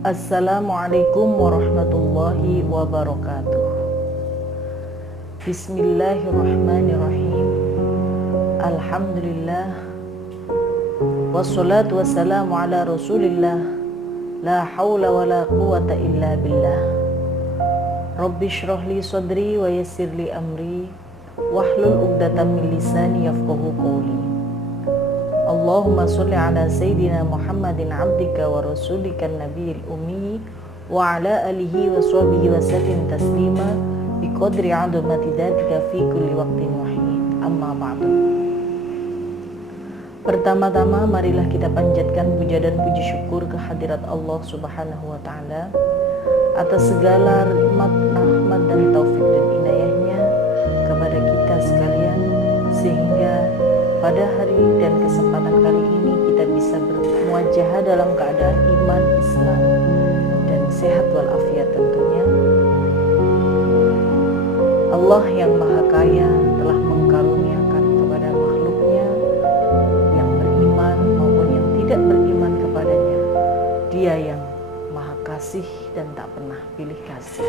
Assalamualaikum warahmatullahi wabarakatuh. Bismillahirrahmanirrahim. Alhamdulillah. Wassalatu wassalamu ala rasulillah. La hawla wa la quwata illa billah. Rabbi shrah li sadri wa yassir li amri wahlul 'uqdatam min lisani yafqahu qawli. Allahumma sholli ala sayyidina Muhammadin abdika wa rasulika nabiyil ummi wa ala alihi wa sahbihi wa sallim taslima biqadri 'azmati dzatika fi kulli waqtin wa hin. Amma ba'du. Pertama-tama marilah kita panjatkan puja dan puji syukur kehadirat Allah Subhanahu wa taala atas segala nikmat, rahmat dan taufik dan inayahnya kepada kita sekalian, sehingga pada hari dan kesempatan kali ini kita bisa bermuajahah dalam keadaan iman, Islam, dan sehat walafiat tentunya. Allah yang Maha Kaya telah mengkaruniakan kepada makhluknya yang beriman maupun yang tidak beriman kepadanya. Dia yang Maha Kasih dan tak pernah pilih kasih,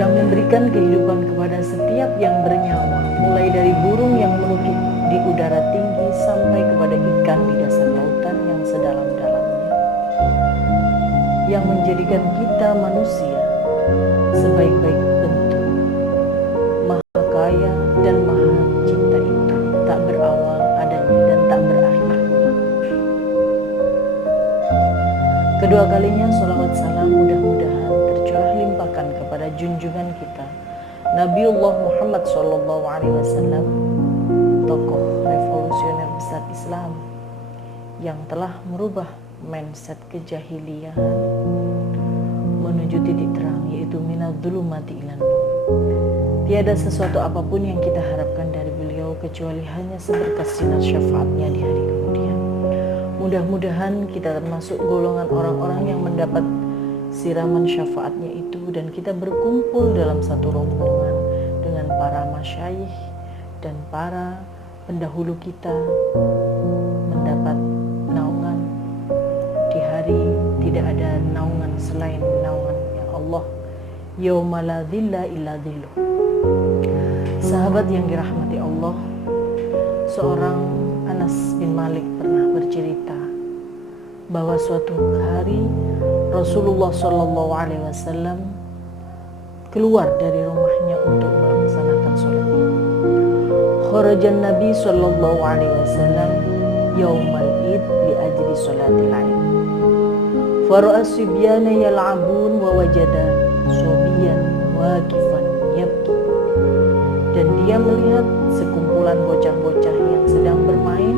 yang memberikan kehidupan kepada setiap yang bernyawa, mulai dari burung yang menukik di udara tinggi sampai kepada ikan di dasar lautan yang sedalam-dalamnya, yang menjadikan kita manusia sebaik-baik bentuk. Maha Kaya dan Maha Cinta itu tak berawal adanya dan tak berakhir. Kedua kalinya sholawat salam mudah-mudahan tercurah limpahkan kepada junjungan kita Nabiullah Muhammad SAW, tokoh revolusioner besar Islam yang telah merubah mindset kejahiliahan menuju titik terang, yaitu minadz-dzulumati ilan nur. Tiada sesuatu apapun yang kita harapkan dari beliau kecuali hanya seberkas sinar syafaatnya di hari kemudian. Mudah-mudahan kita termasuk golongan orang-orang yang mendapat siraman syafaatnya itu, dan kita berkumpul dalam satu rombongan dengan para masyayikh dan para pendahulu kita mendapat naungan di hari tidak ada naungan selain naungannya Allah, yauma la dhilla illa dhilluh. Sahabat yang dirahmati Allah, seorang Anas bin Malik pernah bercerita bahwa suatu hari Rasulullah SAW keluar dari rumahnya untuk melaksanakan sholat Id. Kharajan Nabi SAW yaumal Id li ajli sholatil Id. Fara'a sibyana yal'abun wa wajada sobiyan waqifan yabki. Dan dia melihat sekumpulan bocah-bocah yang sedang bermain,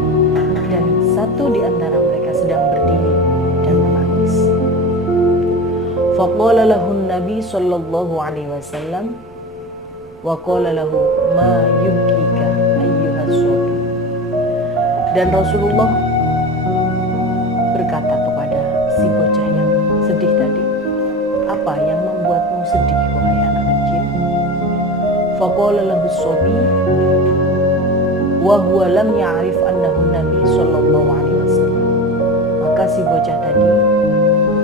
dan satu di antara mereka sedang berdiri dan menangis. Faqala lahu Nabi sallallahu alaihi wasallam wa qala lahu ma yubkika ayyuhas sabi. Dan Rasulullah berkata kepada si bocah yang sedih tadi, apa yang membuatmu sedih wahai anak kecil? Faqala lahu sabi wa huwa lam ya'rif annahu Nabi sallallahu alaihi wasallam. Maka si bocah tadi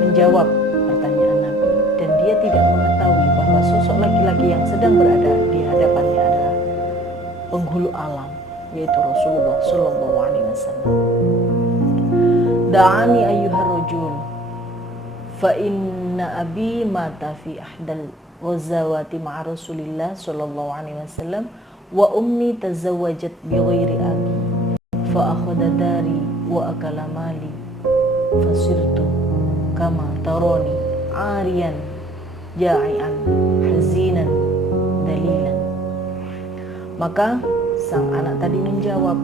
menjawab pertanyaan Nabi, dan dia tidak mengetahui bahwa sosok laki-laki yang sedang berada di hadapannya adalah penghulu alam, yaitu Rasulullah sallallahu alaihi wasallam. Da'ani ayyuhar rajul fa inna abi mata fi ahdal ghazawati ma'a Rasulillah sallallahu alaihi wasallam wa ummi tazawwajat bi ghairi abi fa akhadha dari wa akala mali fasirtu kama tarani ariyan ja'ian hazinan dalilan. Maka sang anak tadi menjawab,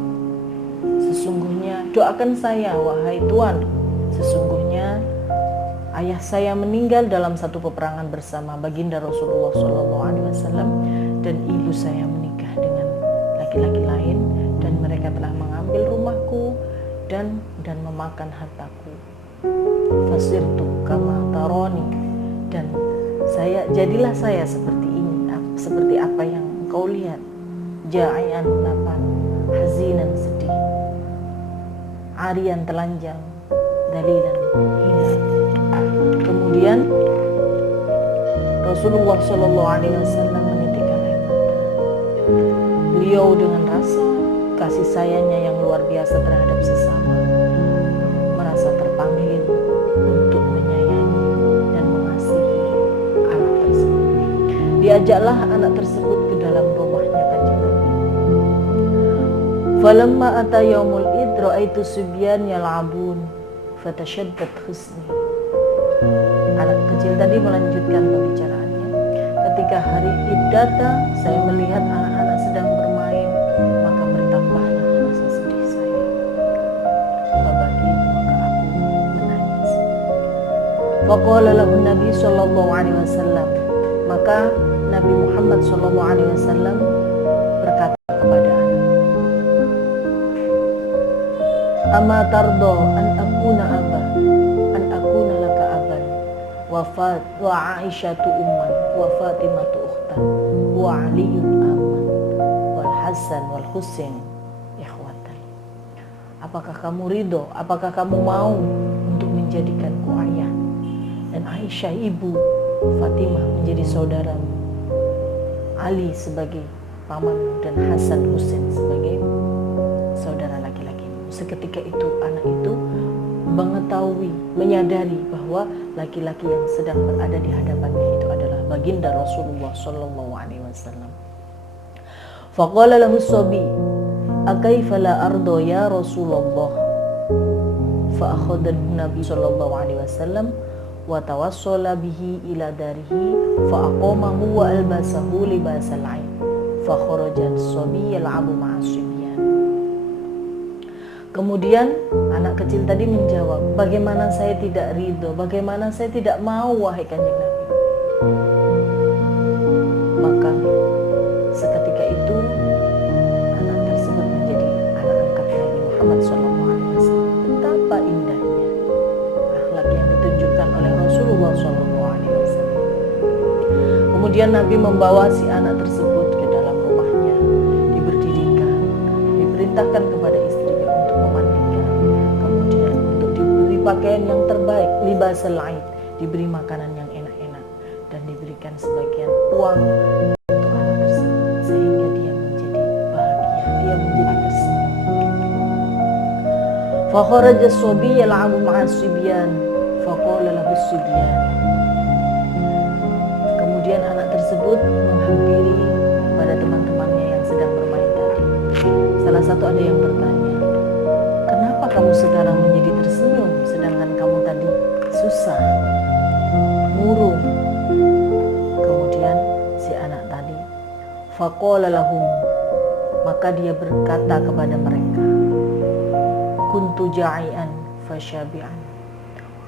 sesungguhnya doakan saya wahai Tuan, sesungguhnya ayah saya meninggal dalam satu peperangan bersama baginda Rasulullah SAW, dan ibu saya menikah dengan laki-laki lain, dan mereka telah mengambil rumahku dan memakan hartaku. Fasirtu kama taroni, dan jadilah saya seperti ini, seperti apa yang engkau lihat. Ja'ian lapar, hazinan sedih, arian telanjang, dalilan hina. Kemudian Rasulullah Shallallahu Alaihi Wasallam menitikkan air mata. Beliau dengan rasa kasih sayangnya yang luar biasa terhadap sesama merasa terpanggil untuk menyayangi dan mengasihi anak tersebut. Diajaklah anak tersebut ke dalam rumahnya Kanjeng Nabi. Falamma ata yaumul id ra'aitu subyan yal'abun fatashaddat husni. Anak kecil tadi melanjutkan pembicaraannya. Ketika hari id datang, saya melihat anak-anak sedang bermain, maka bertambahlah rasa sedih saya. Fabakit, maka aku menangis. Faqala lahu Nabi sallallahu alaihi wasallam. Maka Nabi Muhammad sallallahu alaihi wasallam berkata kepada anak, "Ama tardo an akuna aba, an akuna laka aban, wa Aisyatu umman, wa Fatimatu ukhtan, wa Aliyun aman, wal Hasan wal Husain ikhwatan." Apakah kamu ridho? Apakah kamu mau untuk menjadikanku ayah dan Aisyah ibu, Fatimah menjadi saudaramu, Ali sebagai pamanmu, dan Hasan Husain sebagai saudara laki-lakimu? Seketika itu anak itu mengetahui, menyadari bahwa laki-laki yang sedang berada di hadapannya itu adalah baginda Rasulullah Shallallahu Alaihi Wasallam. Faqala lahu as-sabi, "Akaifa la ardo ya Rasulullah?" Fa akhadha Nabi Shallallahu Alaihi Wasallam wa tawassala bihi ila darihi fa aqamahu wa albasahu libasal ain fa kharaja as-sabi yal'abu ma'as-sibyan. Kemudian anak kecil tadi menjawab, "Bagaimana saya tidak ridho, bagaimana saya tidak mau, wahai Kanjeng Nabi." Maka seketika itu anak tersebut menjadi anak angkat Nabi Muhammad SAW. Betapa indahnya akhlak yang ditunjukkan oleh Rasulullah SAW. Kemudian Nabi membawa si anak tersebut ke dalam rumahnya, diberdirikan, diperintahkan kepada istrinya untuk memandikan, kemudian untuk diberi pakaian yang terbaik, libasal aid, diberi makanan yang enak-enak, dan diberikan sebagian uang untuk anak tersebut sehingga dia menjadi bahagia, dia menjadi bersih. Fa kharaja as-sabi yal'abu ma'as-sibyan fa qala lahu as-sibyan. Kemudian anak tersebut menghampiri pada teman-temannya yang sedang bermain tadi. Salah satu ada yang bertanya, "Kenapa kamu sekarang menjadi tersenyum sedangkan kamu tadi susah, murung?" Kemudian si anak tadi, faqala lahum, maka dia berkata kepada mereka, "Kuntu ja'ian fasyabi'an,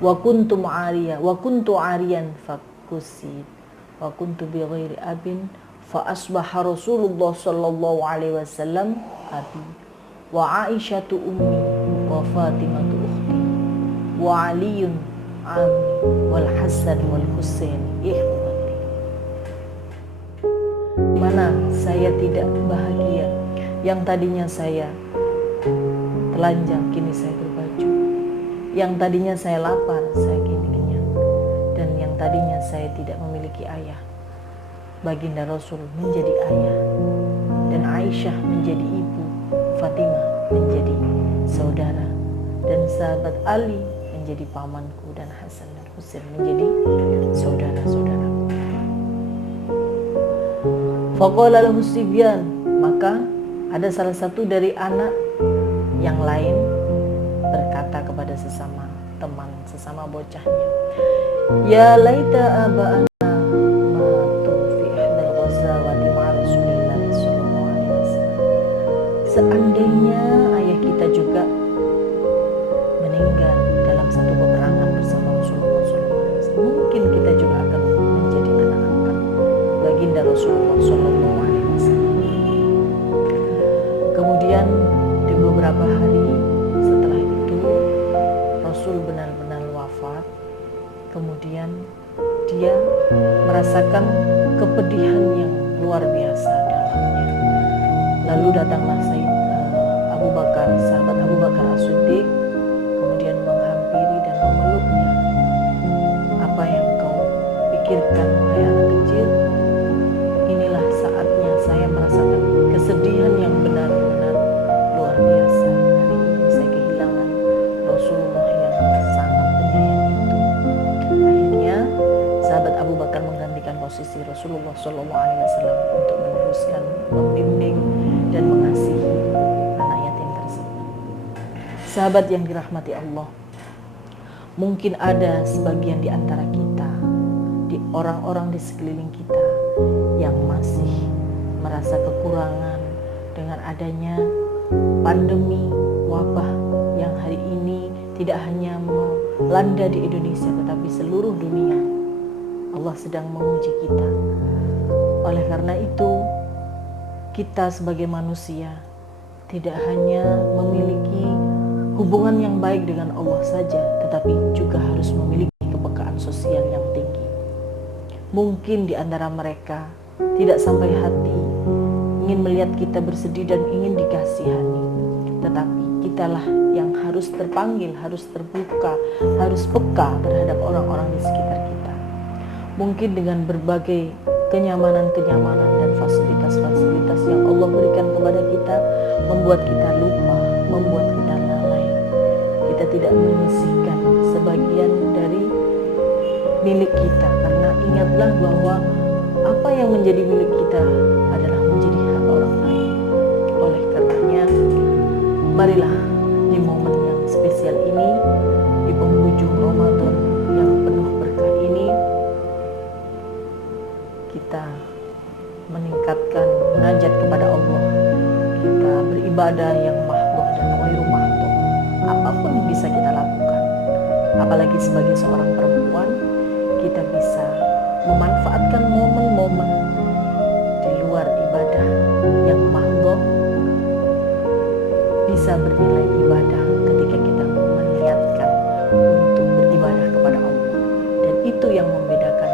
wa kuntu ariyan fakusid, wa kuntu bi ghairi abin fa asbaha Rasulullah sallallahu alaihi wasallam abi, wa Aisyatu ummi, wa Fatimatu ukhti, wa Aliyun ami, wal Hasan wal Husain ikhwati." Mana saya tidak bahagia, yang tadinya saya telanjang kini saya berbaju, yang tadinya saya lapar saya kini kenyang, dan yang tadinya saya tidak memiliki ayah, baginda Rasul menjadi ayah, dan Aisyah menjadi ibu, Fatimah menjadi saudara, dan sahabat Ali menjadi pamanku, dan Hasan dan Husain menjadi saudara-saudaraku. Faqala lahu sibyan, maka ada salah satu dari anak yang lain berkata kepada sesama teman, sesama bocahnya, "Ya laita aba'ana matu fi ihdal ghazawati ma'a Rasulillah sallallahu alaihi wasallam." Seandainya ayah kita juga meninggal dalam satu peperangan bersama Rasulullah sallallahu alaihi wasallam, mungkin kita juga akan menjadi anak angkat baginda Rasulullah sallallahu alaihi wasallam. Kemudian di beberapa hari setelah itu Rasul benar-benar wafat. Kemudian dia merasakan kepedihan yang luar biasa dalamnya. Lalu datanglah Sayyid Abu Bakar, sahabat Abu Bakar As-Siddiq, kemudian menghampiri dan memeluknya. Apa yang Sahabat yang dirahmati Allah, mungkin ada sebagian di antara kita, di orang-orang di sekeliling kita yang masih merasa kekurangan dengan adanya pandemi wabah yang hari ini tidak hanya melanda di Indonesia tetapi seluruh dunia. Allah sedang menguji kita. Oleh karena itu, kita sebagai manusia tidak hanya memiliki hubungan yang baik dengan Allah saja, tetapi juga harus memiliki kepekaan sosial yang tinggi. Mungkin di antara mereka tidak sampai hati ingin melihat kita bersedih dan ingin dikasihani, tetapi kitalah yang harus terpanggil, harus terbuka, harus peka terhadap orang-orang di sekitar kita. Mungkin dengan berbagai kenyamanan-kenyamanan dan fasilitas-fasilitas yang Allah berikan kepada kita membuat kita lupa, membuat kita lalai. Kita tidak menyisihkan sebagian dari milik kita, karena ingatlah bahwa apa yang menjadi milik kita adalah menjadi hak orang lain. Oleh karenanya, marilah di momen yang spesial ini, di penghujung Ramadan yang penuh berkah ini, kita meningkatkan munajat kepada Allah. Kita beribadah yang mahdhah dan ghairu mahdhah. Apapun yang bisa kita lakukan, apalagi sebagai seorang perempuan, kita bisa memanfaatkan momen-momen di luar ibadah yang mahdhah, bisa bernilai ibadah ketika kita meniatkan untuk beribadah kepada Allah. Dan itu yang membedakan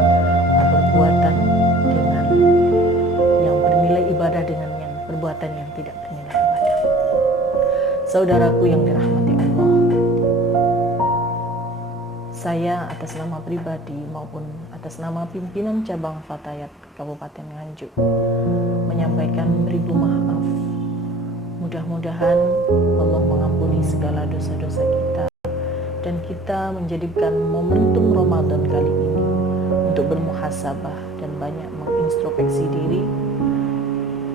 perbuatan dengan yang bernilai ibadah dengan yang perbuatan yang tidak bernilai ibadah. Saudaraku yang dirahmati Allah, saya atas nama pribadi maupun atas nama pimpinan cabang Fatayat Kabupaten Nganjuk menyampaikan beribu maaf. Mudah-mudahan Allah mengampuni segala dosa-dosa kita dan kita menjadikan momentum Ramadan kali ini untuk bermuhasabah dan banyak mengintrospeksi diri.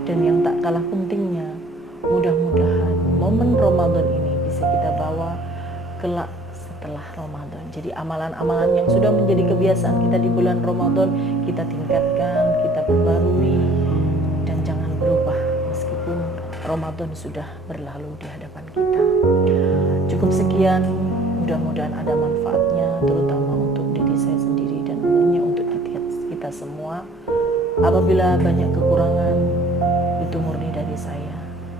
Dan yang tak kalah pentingnya, mudah-mudahan momen Ramadan ini bisa kita bawa kelak setelah Ramadan. Jadi amalan-amalan yang sudah menjadi kebiasaan kita di bulan Ramadan, kita tingkatkan, kita perbarui, dan jangan berubah meskipun Ramadan sudah berlalu di hadapan kita. Cukup sekian, mudah-mudahan ada manfaatnya, terutama untuk diri saya sendiri dan umumnya untuk kita semua. Apabila banyak kekurangan, itu murni dari saya,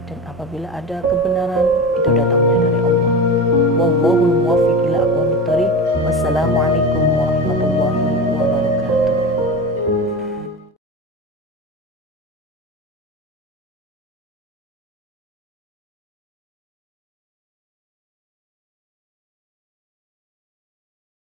dan apabila ada kebenaran, itu datangnya dari Allah. Wallahul muwaffiq ila aqwamit thoriq. Wassalamualaikum warahmatullahi wabarakatuh.